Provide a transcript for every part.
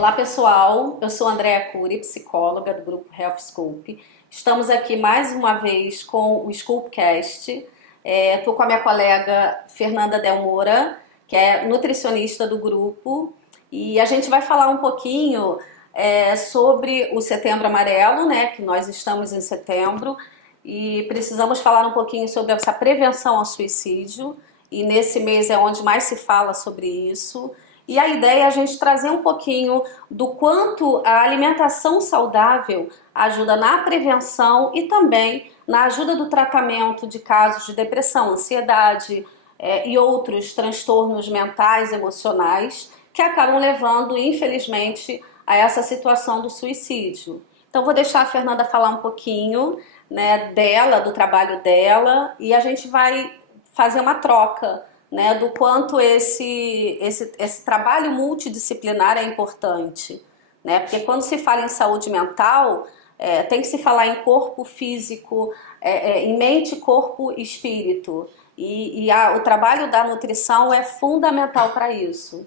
Olá pessoal, eu sou Andréa Cury, psicóloga do grupo Health Scope. Estamos aqui mais uma vez com o Scopecast. Estou com a minha colega Fernanda Del Moura, que é nutricionista do grupo, e a gente vai falar um pouquinho sobre o Setembro Amarelo, né? Que nós estamos em setembro e precisamos falar um pouquinho sobre essa prevenção ao suicídio. E nesse mês é onde mais se fala sobre isso. E a ideia é a gente trazer um pouquinho do quanto a alimentação saudável ajuda na prevenção e também na ajuda do tratamento de casos de depressão, ansiedade e outros transtornos mentais, emocionais, que acabam levando, infelizmente, a essa situação do suicídio. Então vou deixar a Fernanda falar um pouquinho, né, dela, do trabalho dela, e a gente vai fazer uma troca, né, do quanto esse trabalho multidisciplinar é importante, né? Porque quando se fala em saúde mental, tem que se falar em corpo físico, em mente, corpo e espírito. O trabalho da nutrição é fundamental para isso.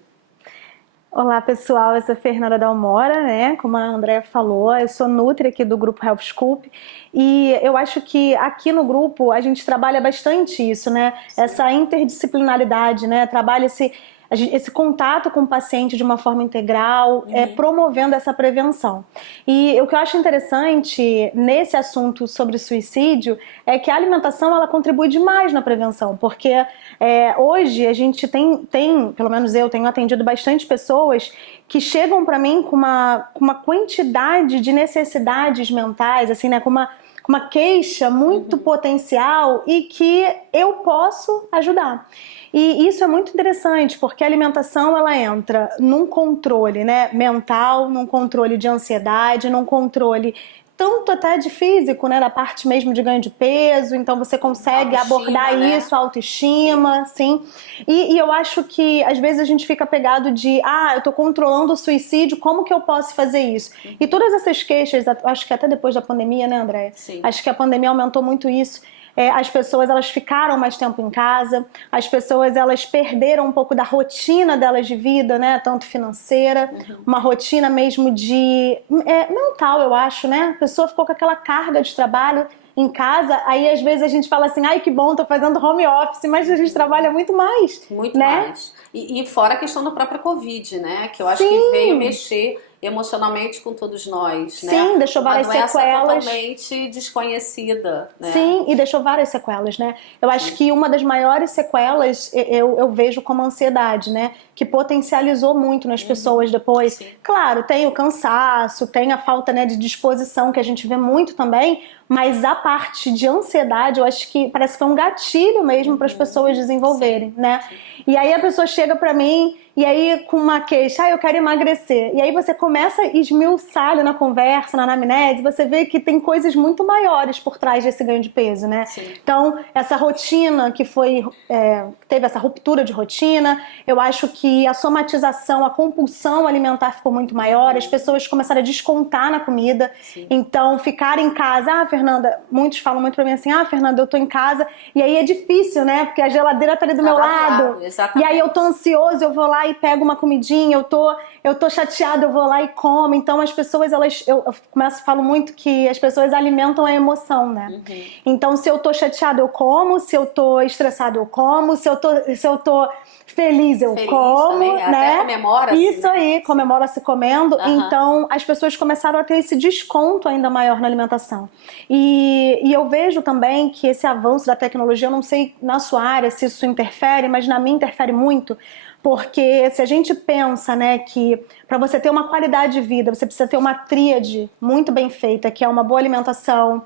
Olá pessoal, eu sou a Fernanda Dalmora, né? Como a Andréa falou, eu sou nutri aqui do grupo Health Scoop e eu acho que aqui no grupo a gente trabalha bastante isso, né? Essa interdisciplinaridade, né? Trabalha esse contato com o paciente de uma forma integral, promovendo essa prevenção. E o que eu acho interessante nesse assunto sobre suicídio é que a alimentação ela contribui demais na prevenção, porque hoje a gente tem, pelo menos eu tenho atendido bastante pessoas que chegam para mim com uma quantidade de necessidades mentais, assim, né, com uma queixa muito potencial e que eu posso ajudar. E isso é muito interessante, porque a alimentação ela entra num controle, né, mental, num controle de ansiedade, num controle tanto até de físico, né, da parte mesmo de ganho de peso, então você consegue abordar isso, autoestima, sim. E eu acho que às vezes a gente fica pegado de, eu tô controlando o suicídio, como que eu posso fazer isso? E todas essas queixas, acho que até depois da pandemia, né, Andréia? Sim. Acho que a pandemia aumentou muito isso. As pessoas elas ficaram mais tempo em casa, as pessoas elas perderam um pouco da rotina delas de vida, né, tanto financeira, uma rotina mesmo de mental, eu acho, né? A pessoa ficou com aquela carga de trabalho em casa, aí às vezes a gente fala assim, ai que bom, tô fazendo home office, mas a gente trabalha muito mais. Muito né? mais. E fora a questão do próprio Covid, né? Que eu acho Sim. que veio mexer emocionalmente com todos nós, né? Sim, deixou várias sequelas. Uma doença sequelas. totalmente desconhecida, né? Sim, e deixou várias sequelas, né? Eu acho que uma das maiores sequelas eu vejo como a ansiedade, né? Que potencializou muito nas pessoas depois. Sim. Claro, tem o cansaço, tem a falta, né, de disposição que a gente vê muito também, mas a parte de ansiedade, eu acho que parece que foi um gatilho mesmo para as pessoas desenvolverem, né? E aí a pessoa chega para mim e aí com uma queixa, eu quero emagrecer. E aí você começa a esmiuçar ali na conversa, na anamnese, você vê que tem coisas muito maiores por trás desse ganho de peso, né? Sim. Então, essa rotina que teve essa ruptura de rotina, eu acho que a somatização, a compulsão alimentar ficou muito maior, as pessoas começaram a descontar na comida. Sim. Então, ficar em casa, Fernanda, muitos falam muito pra mim assim, Fernanda, eu tô em casa, e aí é difícil, né? Porque a geladeira tá ali do meu lado. Exatamente. E aí eu tô ansioso, eu vou lá e pego uma comidinha, eu tô chateada, eu vou lá e como. Então as pessoas, eu falo muito que as pessoas alimentam a emoção, né? Então se eu tô chateada, eu como, se eu tô estressada, eu como, se eu tô feliz, eu como, também. né? Até comemora-se. Isso aí, comemora-se comendo. Então as pessoas começaram a ter esse desconto ainda maior na alimentação. E eu vejo também que esse avanço da tecnologia, eu não sei na sua área se isso interfere, mas na minha interfere muito, porque se a gente pensa, né, que para você ter uma qualidade de vida, você precisa ter uma tríade muito bem feita, que é uma boa alimentação,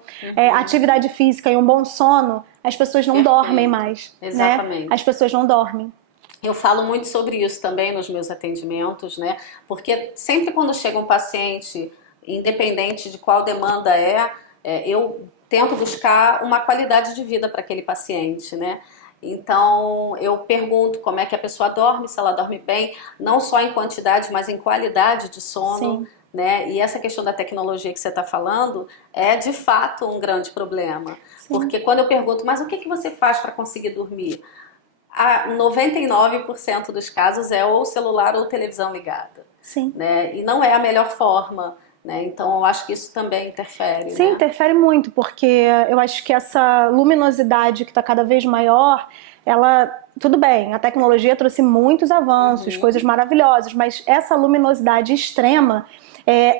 atividade física e um bom sono, as pessoas não dormem mais. Exatamente. Né? As pessoas não dormem. Eu falo muito sobre isso também nos meus atendimentos, né? Porque sempre quando chega um paciente, independente de qual demanda eu tento buscar uma qualidade de vida para aquele paciente, né? Então eu pergunto como é que a pessoa dorme, se ela dorme bem, não só em quantidade, mas em qualidade de sono. Sim. Né? E essa questão da tecnologia que você está falando é de fato um grande problema. Sim. Porque quando eu pergunto, mas o que você faz para conseguir dormir? A 99% dos casos é ou celular ou televisão ligada. Sim. né? E não é a melhor forma, né? Então eu acho que isso também interfere, Sim, né? interfere muito, porque eu acho que essa luminosidade que está cada vez maior, ela, tudo bem, a tecnologia trouxe muitos avanços, coisas maravilhosas, mas essa luminosidade extrema,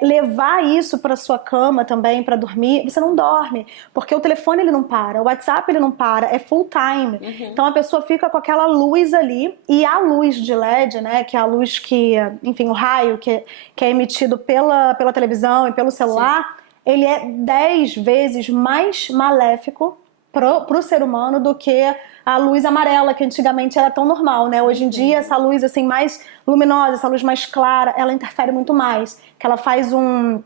levar isso para sua cama também, para dormir, você não dorme, porque o telefone ele não para, o WhatsApp ele não para, é full time. Então a pessoa fica com aquela luz ali, e a luz de LED, né, que é a luz que, enfim, o raio que é emitido pela televisão e pelo celular, ele é 10 vezes mais maléfico pro ser humano do que a luz amarela, que antigamente era tão normal, né? Hoje em dia, essa luz assim mais luminosa, essa luz mais clara, ela interfere muito mais, que ela faz uma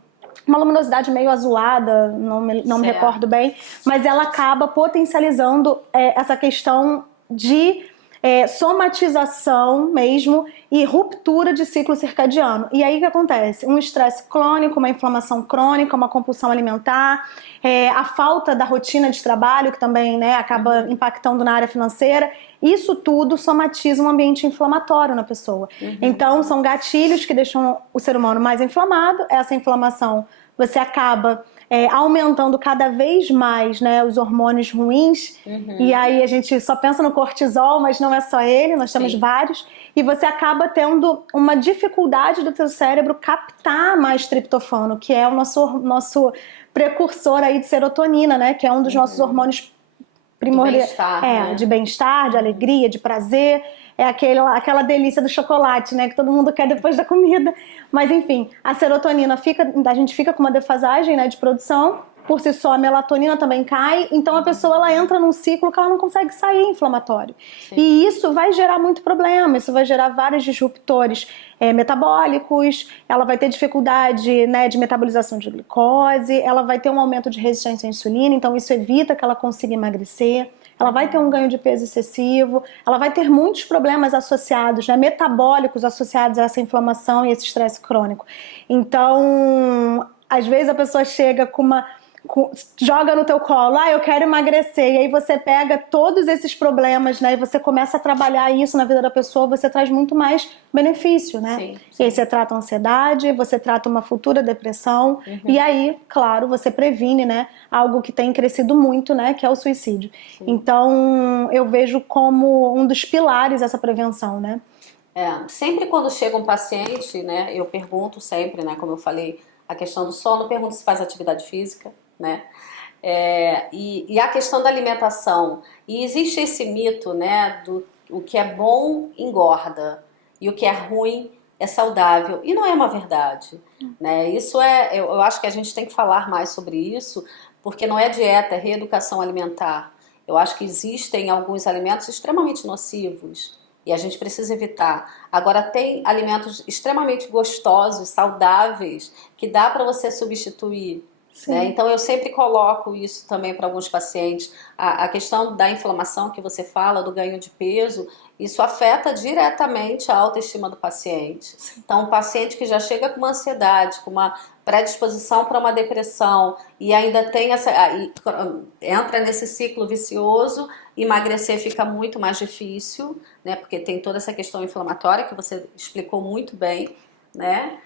luminosidade meio azulada, não me recordo bem, mas ela acaba potencializando essa questão de somatização mesmo e ruptura de ciclo circadiano. E aí o que acontece? Um estresse crônico, uma inflamação crônica, uma compulsão alimentar, a falta da rotina de trabalho, que também, né, acaba impactando na área financeira. Isso tudo somatiza um ambiente inflamatório na pessoa. Então, são gatilhos que deixam o ser humano mais inflamado. Essa inflamação, você acaba aumentando cada vez mais, né, os hormônios ruins. E aí a gente só pensa no cortisol, mas não é só ele, nós temos vários. E você acaba tendo uma dificuldade do teu cérebro captar mais triptofano, que é o nosso precursor aí de serotonina, né, que é um dos nossos hormônios primordiais, né? de bem-estar, de alegria, de prazer, aquela delícia do chocolate, né, que todo mundo quer depois da comida. Mas enfim, a serotonina a gente fica com uma defasagem, né, de produção. Por si só, a melatonina também cai, então a pessoa ela entra num ciclo que ela não consegue sair inflamatório. E isso vai gerar muito problema, isso vai gerar vários disruptores metabólicos, ela vai ter dificuldade, né, de metabolização de glicose, ela vai ter um aumento de resistência à insulina, então isso evita que ela consiga emagrecer, ela vai ter um ganho de peso excessivo, ela vai ter muitos problemas associados, né, metabólicos associados a essa inflamação e esse estresse crônico. Então, às vezes a pessoa chega joga no teu colo, eu quero emagrecer, e aí você pega todos esses problemas, né, e você começa a trabalhar isso na vida da pessoa, você traz muito mais benefício, né? Sim. E aí você trata a ansiedade, você trata uma futura depressão, e aí, claro, você previne, né, algo que tem crescido muito, né, que é o suicídio. Então, eu vejo como um dos pilares essa prevenção, né? Sempre quando chega um paciente, né, eu pergunto sempre, né, como eu falei, a questão do sono, pergunto se faz atividade física, né? E a questão da alimentação. E existe esse mito, né, do o que é bom engorda e o que é ruim é saudável. E não é uma verdade, né? Isso eu acho que a gente tem que falar mais sobre isso, porque não é dieta, é reeducação alimentar. Eu acho que existem alguns alimentos extremamente nocivos e a gente precisa evitar. Agora, tem alimentos extremamente gostosos, saudáveis, que dá para você substituir. Né? Então, eu sempre coloco isso também para alguns pacientes. A questão da inflamação que você fala, do ganho de peso, isso afeta diretamente a autoestima do paciente. Então, um paciente que já chega com uma ansiedade, com uma predisposição para uma depressão e ainda tem entra nesse ciclo vicioso, emagrecer fica muito mais difícil, né? Porque tem toda essa questão inflamatória que você explicou muito bem, né?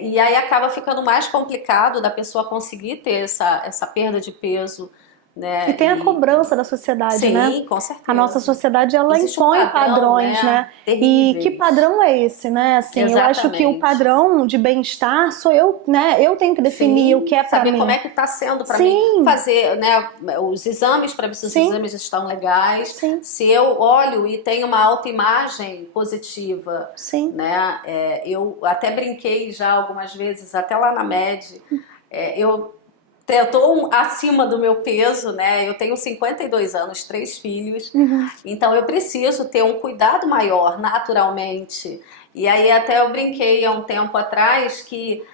E aí acaba ficando mais complicado da pessoa conseguir ter essa perda de peso, né? E tem a cobrança da sociedade, né? Sim, com certeza. A nossa sociedade, ela Existe impõe um padrão, padrões, né? Terríveis. E que padrão é esse, né? Assim, eu acho que o padrão de bem-estar sou eu, né? Eu tenho que definir o que é pra mim. Saber como é que tá sendo pra mim fazer, né? Os exames, para ver se os exames estão legais. Se eu olho e tenho uma autoimagem positiva, né? Eu até brinquei já algumas vezes, até lá na MED, eu estou acima do meu peso, né? Eu tenho 52 anos, 3 filhos, então eu preciso ter um cuidado maior, naturalmente. E aí até eu brinquei há um tempo atrás que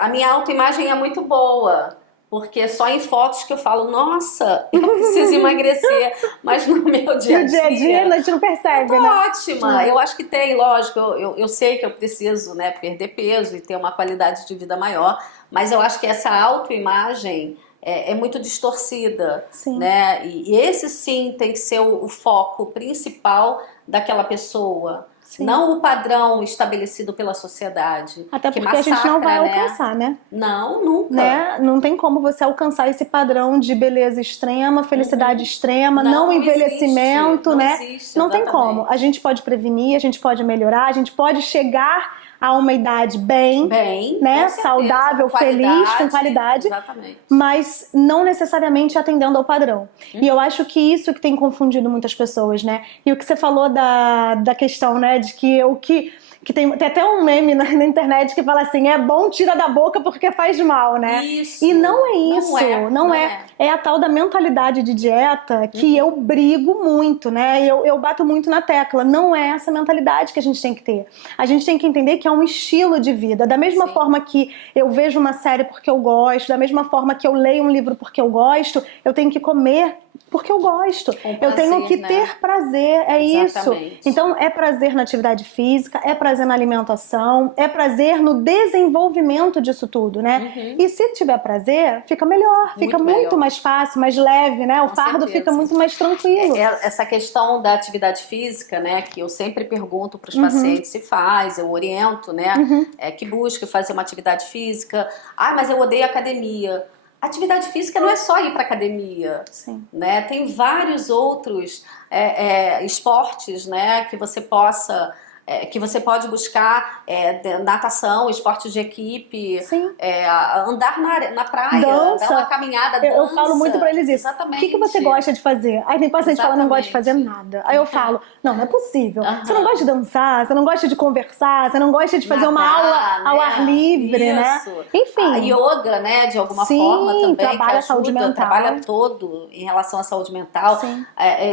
a minha autoimagem é muito boa, porque só em fotos que eu falo, nossa, eu preciso emagrecer, mas no meu dia a dia a gente não percebe, eu tô né? ótima. Eu acho que tem, lógico, eu sei que eu preciso, né, perder peso e ter uma qualidade de vida maior, mas eu acho que essa autoimagem é muito distorcida, né? E esse sim tem que ser o foco principal daquela pessoa, Sim. não o padrão estabelecido pela sociedade. Até que porque a gente não vai massacra, né? alcançar, né? Não, nunca. Né? Não tem como você alcançar esse padrão de beleza extrema, felicidade extrema, não envelhecimento, não né? existe, Não tem como. exatamente. A gente pode prevenir, a gente pode melhorar, a gente pode chegar a uma idade bem, Bem, né? com certeza, Saudável, com feliz, com qualidade, exatamente. mas não necessariamente atendendo ao padrão. E eu acho que isso que tem confundido muitas pessoas, né? E o que você falou da questão, né, de que o que tem até um meme na internet que fala assim, é bom, tira da boca porque faz mal, né? Isso. E não é isso, não é. é. É a tal da mentalidade de dieta que eu brigo muito, né? Eu bato muito na tecla. Não é essa mentalidade que a gente tem que ter. A gente tem que entender que é um estilo de vida. Da mesma forma que eu vejo uma série porque eu gosto, da mesma forma que eu leio um livro porque eu gosto, eu tenho que comer porque eu gosto. Prazer, eu tenho que né? ter prazer, é Exatamente. isso. Então é prazer na atividade física, é prazer na alimentação, é prazer no desenvolvimento disso tudo, né? E se tiver prazer, fica melhor, fica muito mais fácil, mais leve, né? O fardo fica muito mais tranquilo. Essa questão da atividade física, né, que eu sempre pergunto para os pacientes se faz, eu oriento, né, que busque fazer uma atividade física. Ah, mas eu odeio academia. Atividade física não é só ir para academia, né? Tem vários outros esportes, né, que você pode buscar, natação, esportes de equipe, andar na praia, dança. dar uma caminhada, dança. Eu falo muito pra eles isso. Exatamente. O que você gosta de fazer? Aí tem paciente que fala, não gosta de fazer nada. Aí eu falo, não é possível. Você não gosta de dançar, você não gosta de conversar, você não gosta de fazer uma aula ao ar livre, né? Enfim. A yoga, né, de alguma forma também, trabalha a saúde mental. Trabalha todo em relação à saúde mental.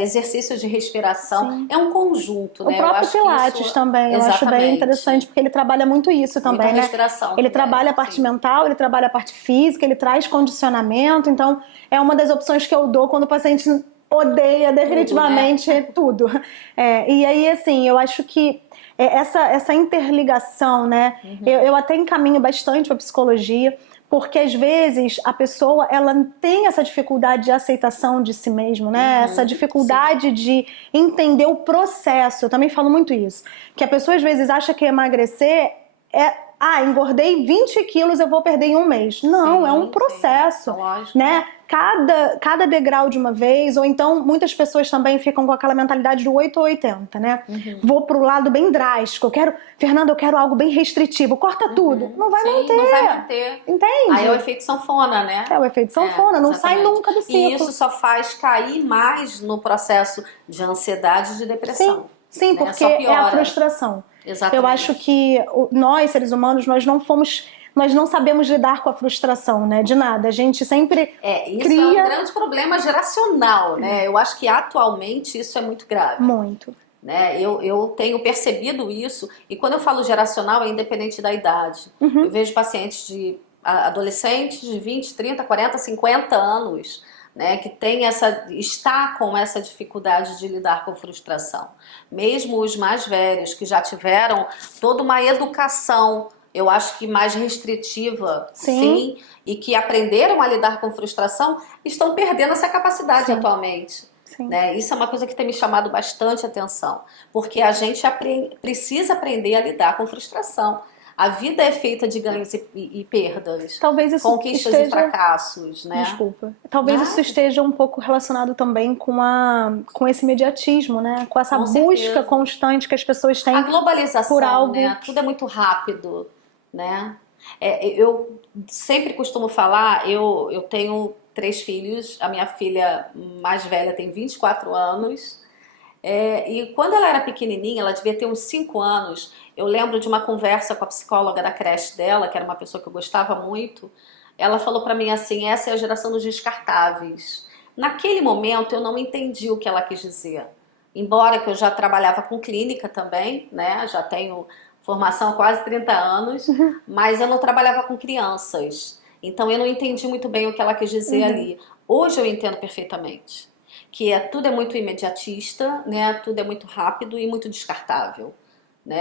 Exercícios de respiração. É um conjunto, né? O próprio Pilates também, eu acho bem interessante, porque ele trabalha muito isso também, muita né? Respiração ele trabalha a parte mental, ele trabalha a parte física, ele traz condicionamento, então é uma das opções que eu dou quando o paciente odeia definitivamente tudo. E aí, assim, eu acho que essa interligação, né? Eu até encaminho bastante para psicologia, porque às vezes a pessoa ela tem essa dificuldade de aceitação de si mesmo, né? Essa dificuldade de entender o processo. Eu também falo muito isso. Que a pessoa às vezes acha que emagrecer engordei 20 quilos, eu vou perder em um mês. Não, é um processo, né? Cada degrau de uma vez, ou então muitas pessoas também ficam com aquela mentalidade do 8 ou 80, né? Vou pro lado bem drástico, Fernanda, eu quero algo bem restritivo, corta tudo. Não vai manter. Não vai manter. Entende? Aí é o efeito sanfona, né? É o efeito sanfona, não sai nunca do ciclo. E isso só faz cair mais no processo de ansiedade e de depressão. Sim, porque é a frustração. Exatamente. Eu acho que nós, seres humanos, nós não sabemos lidar com a frustração, né? De nada. A gente sempre isso cria... é um grande problema geracional, né? Eu acho que atualmente isso é muito grave. Muito. Né? Eu tenho percebido isso, e quando eu falo geracional é independente da idade. Eu vejo pacientes adolescentes de 20, 30, 40, 50 anos, né, que está com essa dificuldade de lidar com frustração. Mesmo os mais velhos, que já tiveram toda uma educação, eu acho que mais restritiva, sim, e que aprenderam a lidar com frustração, estão perdendo essa capacidade atualmente. Né? Isso é uma coisa que tem me chamado bastante atenção, porque a gente precisa aprender a lidar com frustração. A vida é feita de ganhos e perdas, talvez isso conquistas e fracassos, né? Desculpa. Talvez isso esteja um pouco relacionado também com esse imediatismo, né? Com essa busca constante que as pessoas têm. A globalização, por algo... né? Tudo é muito rápido, né? Eu sempre costumo falar, eu tenho 3 filhos, a minha filha mais velha tem 24 anos, e quando ela era pequenininha, ela devia ter uns 5 anos, eu lembro de uma conversa com a psicóloga da creche dela, que era uma pessoa que eu gostava muito. Ela falou pra mim assim, essa é a geração dos descartáveis. Naquele momento eu não entendi o que ela quis dizer. Embora que eu já trabalhava com clínica também, né? Já tenho formação há quase 30 anos, mas eu não trabalhava com crianças. Então eu não entendi muito bem o que ela quis dizer ali. Hoje eu entendo perfeitamente. Que tudo é muito imediatista, né? Tudo é muito rápido e muito descartável. Né?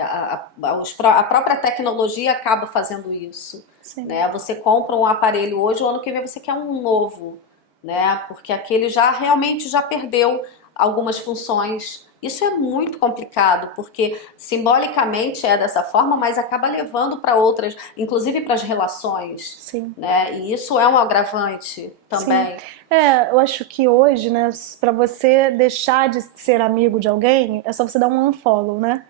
A própria tecnologia acaba fazendo isso. Né? Você compra um aparelho hoje, o ano que vem você quer um novo, né? Porque aquele realmente já perdeu algumas funções. Isso é muito complicado, porque simbolicamente é dessa forma, mas acaba levando para outras, inclusive para as relações, Sim. né? E isso é um agravante também. Sim. Eu acho que hoje, né, para você deixar de ser amigo de alguém, é só você dar um unfollow, né?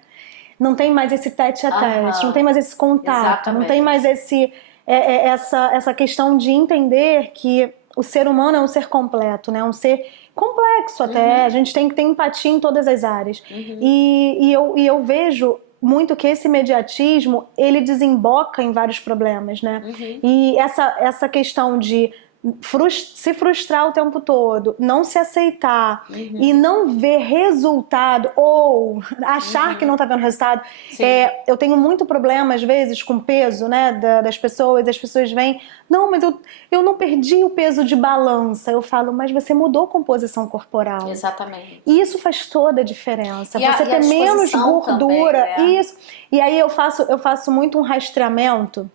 Não tem mais esse tete a tete, não tem Aham, mais esse contato, não tem mais exatamente. essa questão de entender que o ser humano é um ser completo, né? Um ser complexo até, a Uhum, gente tem que ter empatia em todas as áreas. uhum, E eu vejo muito que esse imediatismo, ele desemboca em vários problemas, né? uhum, E essa questão de se frustrar o tempo todo, não se aceitar e uhum, não ver resultado ou achar que não uhum. está vendo resultado. Sim, Eu tenho muito problema às vezes com peso, né, das pessoas. As pessoas vêm, não, mas eu não perdi o peso de balança. Eu falo, mas você mudou a composição corporal. E exatamente. isso faz toda a diferença. E a, Você e a ter menos disposição também, gordura, né? isso. E aí eu faço muito um rastreamento.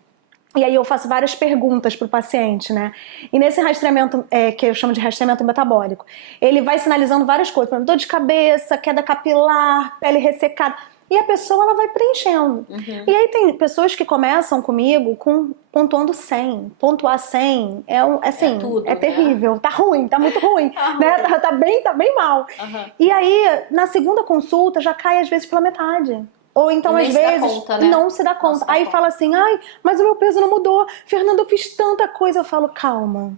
E aí eu faço várias perguntas para o paciente, né? E nesse rastreamento, que eu chamo de rastreamento metabólico, ele vai sinalizando várias coisas, por exemplo, dor de cabeça, queda capilar, pele ressecada. E a pessoa, ela vai preenchendo. E Uhum. aí tem pessoas que começam comigo pontuando 100. Pontuar 100 É assim, é tudo, né? terrível, tá ruim, tá muito ruim, Tá né? ruim. Tá bem mal. Aham. E aí, na segunda consulta, já cai às vezes pela metade. Ou E então, às nem se dá vezes, conta, né? não se dá Não conta. se dá Aí conta. fala assim, ai, mas o meu peso não mudou. Fernanda, eu fiz tanta coisa. Eu falo, calma.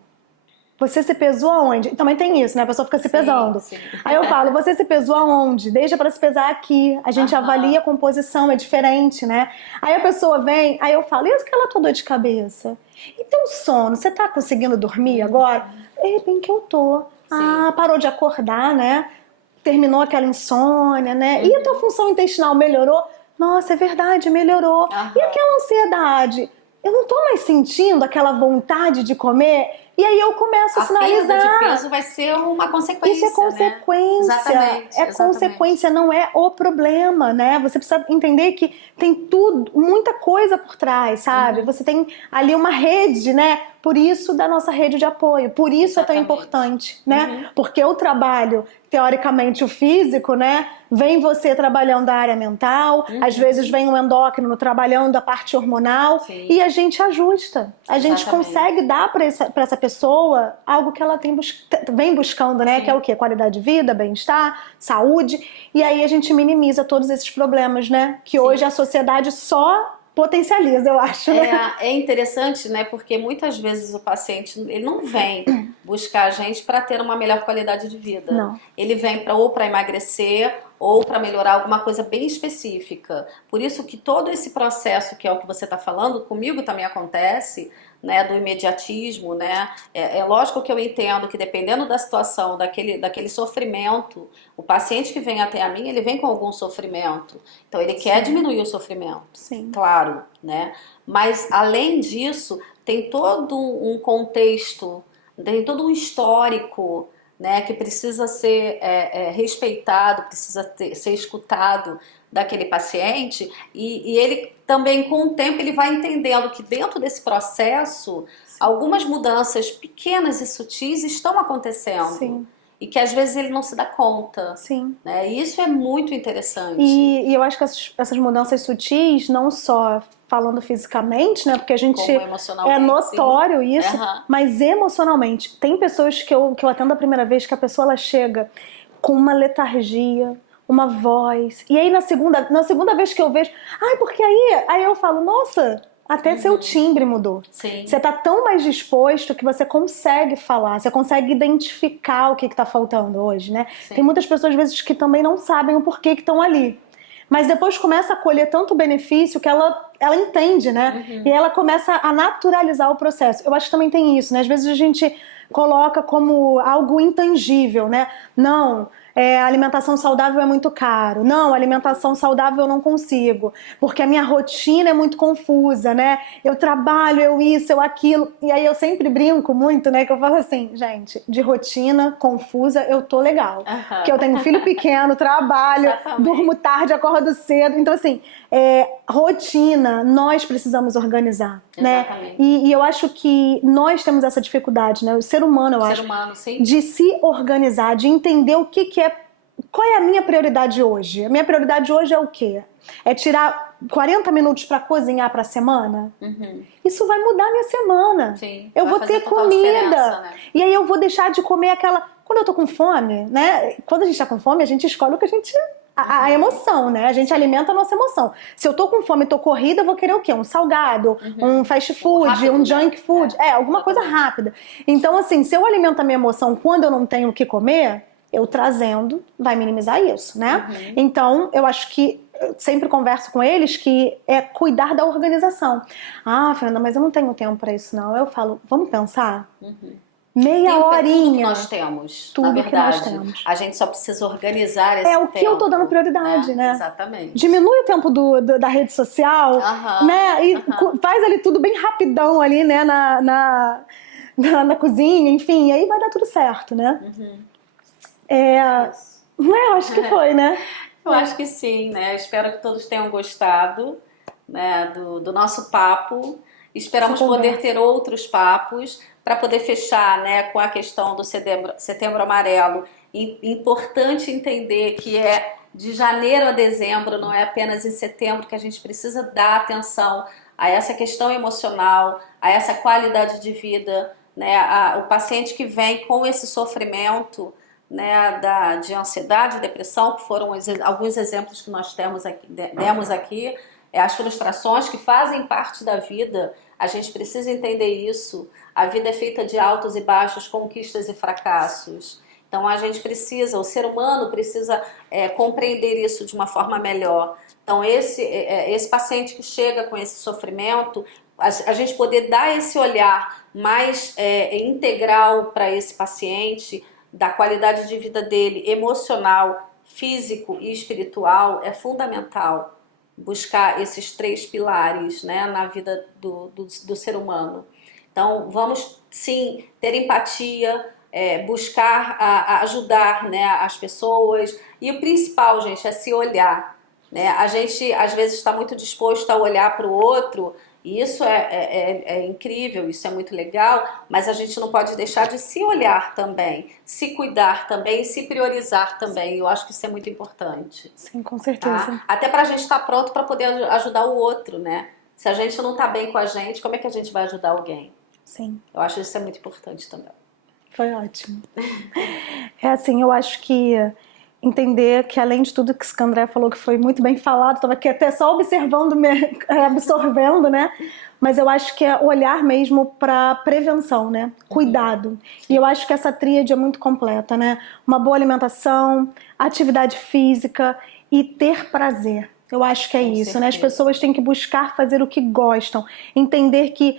Você se pesou aonde? E também tem isso, né? A pessoa fica se Sim, pesando. sim. Aí eu falo, você se pesou aonde? Deixa para se pesar aqui. A gente avalia Aham. a composição, é diferente, né? Aí a pessoa vem, aí eu falo, e aquela tua dor de cabeça? E teu sono? Você tá conseguindo dormir agora? Uhum. É bem que eu tô. Sim. Ah, parou de acordar, né? Terminou aquela insônia, né? E a tua Uhum. função intestinal melhorou? Nossa, é verdade, melhorou. E Aham. aquela ansiedade? Eu não tô mais sentindo aquela vontade de comer? E aí eu começo a A perda de sinalizar. peso vai ser uma Isso consequência, né? é Exatamente, exatamente. consequência, não é o problema, né? Você precisa entender que tem tudo, muita coisa por trás, sabe? Uhum. Você tem ali uma rede, né? Por isso da nossa rede de apoio, por isso é tão Exatamente. importante, né? Uhum. Porque o trabalho, teoricamente, o físico, né? Vem você trabalhando a área mental, às vezes Uhum. vem um endócrino trabalhando a parte hormonal e Sim, a gente ajusta. A gente consegue exatamente. dar para essa pessoa algo que ela vem buscando, né? Que é o Sim, quê? Qualidade de vida, bem-estar, saúde. E aí a gente minimiza todos esses problemas, né? Que hoje sim. a sociedade só potencializa, eu acho, né? É interessante, né? Porque muitas vezes o paciente ele não vem buscar a gente para ter uma melhor qualidade de vida. Não. Ele vem ou para emagrecer ou para melhorar alguma coisa bem específica. Por isso que todo esse processo, que é o que você está falando, comigo também acontece, né? Do imediatismo, né? É lógico que eu entendo que dependendo da situação, daquele sofrimento, o paciente que vem até a mim, ele vem com algum sofrimento. Então ele quer Sim, diminuir o sofrimento, sim, claro, né? Mas além disso, tem todo um contexto, tem todo um histórico, né, que precisa ser respeitado, precisa ser escutado daquele paciente e ele também com o tempo ele vai entendendo que dentro desse processo algumas mudanças pequenas e sutis estão acontecendo sim, e que às vezes ele não se dá conta, sim. né? E isso é muito interessante, E eu acho que essas mudanças sutis, não só falando fisicamente, né? Porque a como gente é emocionalmente, sim. notório isso, Aham. mas emocionalmente. Tem pessoas que eu atendo a primeira vez que a pessoa ela chega com uma letargia, uma voz. E aí na segunda vez que eu vejo, ai, porque aí eu falo, nossa, até seu Uhum. timbre mudou. Você Sim, tá tão mais disposto que você consegue falar, você consegue identificar o que tá faltando hoje, né? Tem sim. muitas pessoas, às vezes, que também não sabem o porquê que estão ali. Mas depois começa a colher tanto benefício que ela entende, né? E Uhum. ela começa a naturalizar o processo. Eu acho que também tem isso, né? Às vezes a gente coloca como algo intangível, né? Não, alimentação saudável é muito caro. Não, alimentação saudável eu não consigo, porque a minha rotina é muito confusa, né? Eu trabalho, eu isso, eu aquilo. E aí eu sempre brinco muito, né? Que eu falo assim, gente, de rotina confusa eu tô legal. Porque Aham. eu tenho filho pequeno, trabalho, durmo Exatamente. tarde, acordo cedo. Então, assim, rotina, nós precisamos organizar, né? Exatamente. E eu acho que nós temos essa dificuldade, né? O ser humano, O eu ser acho, humano, sim. de se organizar, de entender o que é qual é a minha prioridade hoje? A minha prioridade hoje é o quê? É tirar 40 minutos para cozinhar para a semana? Isso vai mudar a minha semana. Sim, eu vai vou fazer ter total comida. diferença, né? E aí eu vou deixar de comer aquela... Quando eu tô com fome, né? Quando a gente tá com fome, a gente escolhe o que a gente... A emoção, né? A gente alimenta a nossa emoção. Se eu tô com fome e tô corrida, eu vou querer o quê? Um salgado, um fast food, rápido, um né? junk food. Alguma coisa rápida. Então, assim, se eu alimento a minha emoção quando eu não tenho o que comer, eu trazendo vai minimizar isso, né? Então, eu acho que eu sempre converso com eles que é cuidar da organização. Ah, Fernanda, mas eu não tenho tempo para isso, não. Eu falo, vamos pensar? Meia horinha. Tudo que nós temos, Tudo na que verdade. nós temos. A gente só precisa organizar esse É tempo. o que eu tô dando prioridade, né? Exatamente. Diminui o tempo da rede social, né? E faz ali tudo bem rapidão ali, né? Na cozinha, enfim. E aí vai dar tudo certo, né? Eu acho que foi, né? Eu acho que sim, né? Espero que todos tenham gostado, né, do nosso papo. Esperamos poder ter outros papos para poder fechar, né, com a questão do Setembro Amarelo. Importante entender que é de janeiro a dezembro, não é apenas em setembro que a gente precisa dar atenção a essa questão emocional, a essa qualidade de vida, né? O paciente que vem com esse sofrimento, né, de ansiedade, depressão, que foram alguns exemplos que nós demos aqui, as frustrações que fazem parte da vida. A gente precisa entender isso. A vida é feita de altos e baixos, conquistas e fracassos. Então a gente precisa, o ser humano precisa compreender isso de uma forma melhor. Então esse paciente que chega com esse sofrimento, a gente poder dar esse olhar mais integral para esse paciente, da qualidade de vida dele, emocional, físico e espiritual, é fundamental buscar esses 3 pilares, né, na vida do ser humano. Então, vamos sim ter empatia, buscar ajudar, né, as pessoas. E o principal, gente, é se olhar, né? A gente, às vezes, está muito disposto a olhar para o outro, e isso é incrível, isso é muito legal, mas a gente não pode deixar de se olhar também, se cuidar também, se priorizar também. Eu acho que isso é muito importante. Sim, com certeza. Tá? Até para a gente estar pronto para poder ajudar o outro, né? Se a gente não está bem com a gente, como é que a gente vai ajudar alguém? Sim. Eu acho que isso é muito importante também. Foi ótimo. Assim, eu acho que entender que além de tudo que o André falou, que foi muito bem falado, estava aqui até só observando, absorvendo, né? Mas eu acho que é olhar mesmo para prevenção, né? Cuidado. E eu acho que essa tríade é muito completa, né? Uma boa alimentação, atividade física e ter prazer. Eu acho que é isso, né? As pessoas têm que buscar fazer o que gostam, entender que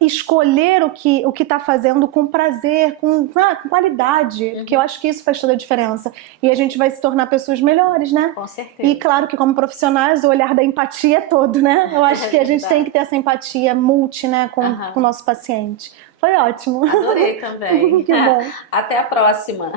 escolher o que está fazendo com prazer, com qualidade, porque eu acho que isso faz toda a diferença. E a gente vai se tornar pessoas melhores, né? Com certeza. E claro que como profissionais o olhar da empatia é todo, né? Eu acho que a gente tem que ter essa empatia multi, né, com o nosso paciente. Foi ótimo. Adorei também. Que bom. Até a próxima.